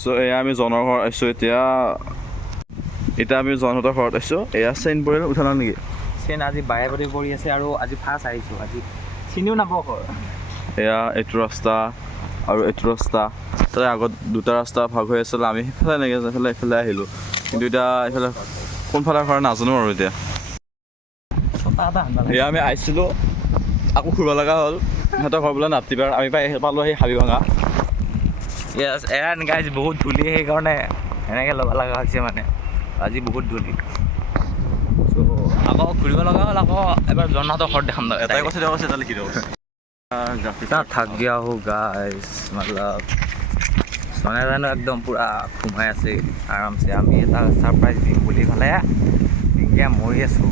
চ' এয়া আমি জনৰ ঘৰত আহিছোঁ এতিয়া আমি জনহঁতৰ ঘৰত আহিছোঁ। এয়া চেইন পৰিল উঠা নাই নেকি? চেইন আজি বাৰে বাৰে পৰি আছে আৰু আজি ফাৰ্ষ্ট আহিছোঁ। আজি চিনিও নাপাওঁ ঘৰ। এয়া এইটো ৰাস্তা আৰু এইটো ৰাস্তা। তাৰে আগত দুটা ৰাস্তা ভাগ হৈ আছিলে। আমি সেইফালে এনেকৈ এইফালে আহিলোঁ, কিন্তু এতিয়া এইফালে কোনফালে ঘৰ নাজানো আৰু এতিয়া। এয়া আমি আহিছিলোঁ আকৌ ঘূৰিব লগা হ'ল। সিহঁতৰ ঘৰ বোলে নাতিবাৰ, আমি পালোঁ সেই হাবি ভঙা। এৰা এনেকৈ আজি বহুত ধূলি, সেইকাৰণে এনেকৈ ল'ব লগা হৈছে মানে। আজি বহুত ধূলি, চ' আকৌ ঘূৰিব লগা হ'ল। আকৌ এবাৰ জনহঁতৰ ঘৰত দেখাম। এটাই কথা দিয়া কৈছে এটা লিখি দিয়ক। থাক গিয়া হো গাইছ, মতলব চনে জানো একদম পূৰা ঘুমাই আছে আৰামছে। আমি এটা ছাৰপ্ৰাইজ দিম বুলি ফালে এনেকৈ মৰি আছোঁ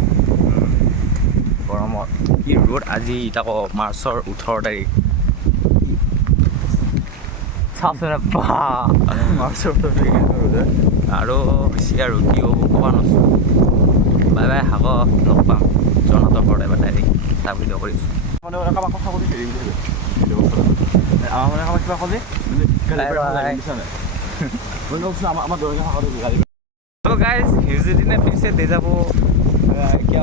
গৰমত। কি ৰ'দ আজি, তাকো মাৰ্চৰ 18 তাৰিখ। চাওকচোন মাৰ্চৰ 18 তাৰিখ আৰু বেছি আৰু কি হ'ব ক'ব নোৱাৰোঁ। বাই বাই, শাক লগ পাম জনহঁতৰ ঘৰত এবাৰ ডাইৰেক্ট এটা ভিডিঅ' কৰিছোঁ। মানে কাৰোবাক কথা ক'লি হেৰি বুলি আমাৰ মানে কাৰোবাক কিবা ক'লি আমাৰ দৌৰি গাড়ী। तो गाइस यूजुअली ने फिर से दे जाबो क्या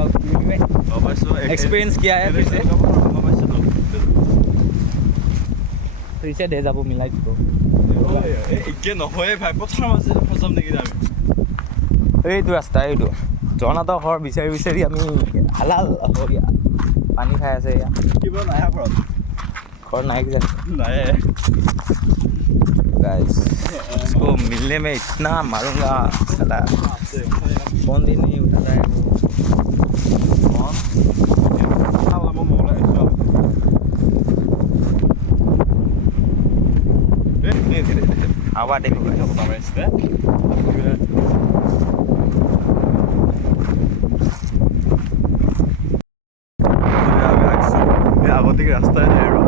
एक्सपीरियंस किया है फिर से दे जाबो मिलाई दिबो একে নহয় ভাই, পথাৰৰ মাজতে ফচাম নেকি আমি? এইটো ৰাস্তা, এইটো জনহঁতৰ ঘৰ বিচাৰি বিচাৰি আমি হালাল পানী খাই আছে। কিবা নাই ঘৰত, ঘৰ নাই কিজানি। নাই गाइस इसको मिलने में इतना मारूंगा साला, फोन भी नहीं उठाता है वो। हवा देखो আগতে ৰাস্তাই নাই আৰু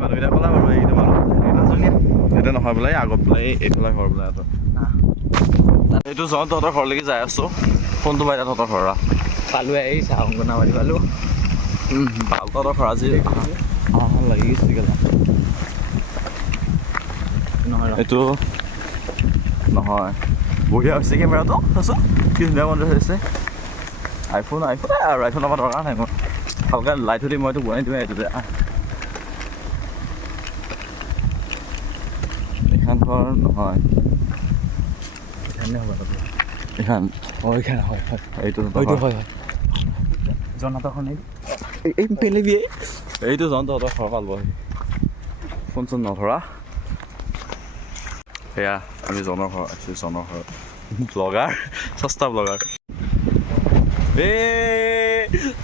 মানুহকেইটা ক'লা বাৰু এইকেইটা মানুহ এতিয়া নহয় বোলে আগত বোলে এইফালে ঘৰ বোলে এটা। এইটো জন তহঁতৰ ঘৰলৈকে যাই আছোঁ। ফোনটো পাই তহঁতৰ ঘৰ পালোঁ এই চাহ অংগনাবাৰী পালোঁ। ভাল তহঁতৰ ঘৰ আজি লাগি গৈছে নহয় এইটো নহয়, বঢ়িয়া হৈছে কেমেৰাটো। চাচোন কি ধুনীয়া মন্দিৰ হৈছে। আইফোন আৰু আইফোন আমাৰ দৰকাৰ নাই। মই ভালকৈ লাইট দি মইতো বনাই দিওঁ এইটোতে। এইখন ঘৰ নহয়, এইখন এইখানে হয় এইটো হয় জনতাখন এই পেলিবি এইটো জন তহঁতৰ ঘৰ পালোহি। ফোন চোন নধৰা। সেয়া আমি জনৰ ঘৰ আহিছোঁ। জনৰ ঘৰ ব্লগাৰ, সস্তা ব্লগাৰ।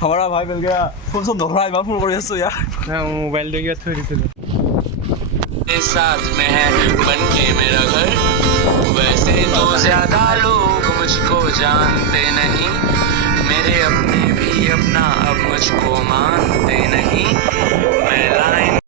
हमारा भाई मिल गया। फोन सुन दोहरा इमान फोन कर यार। मैं मोबाइल लेके थोड़ी साथ में है बनके मेरा घर, वैसे तो ज्यादा लोग मुझको जानते नहीं, मेरे अपने भी अपना अब मुझको मानते नहीं। मैं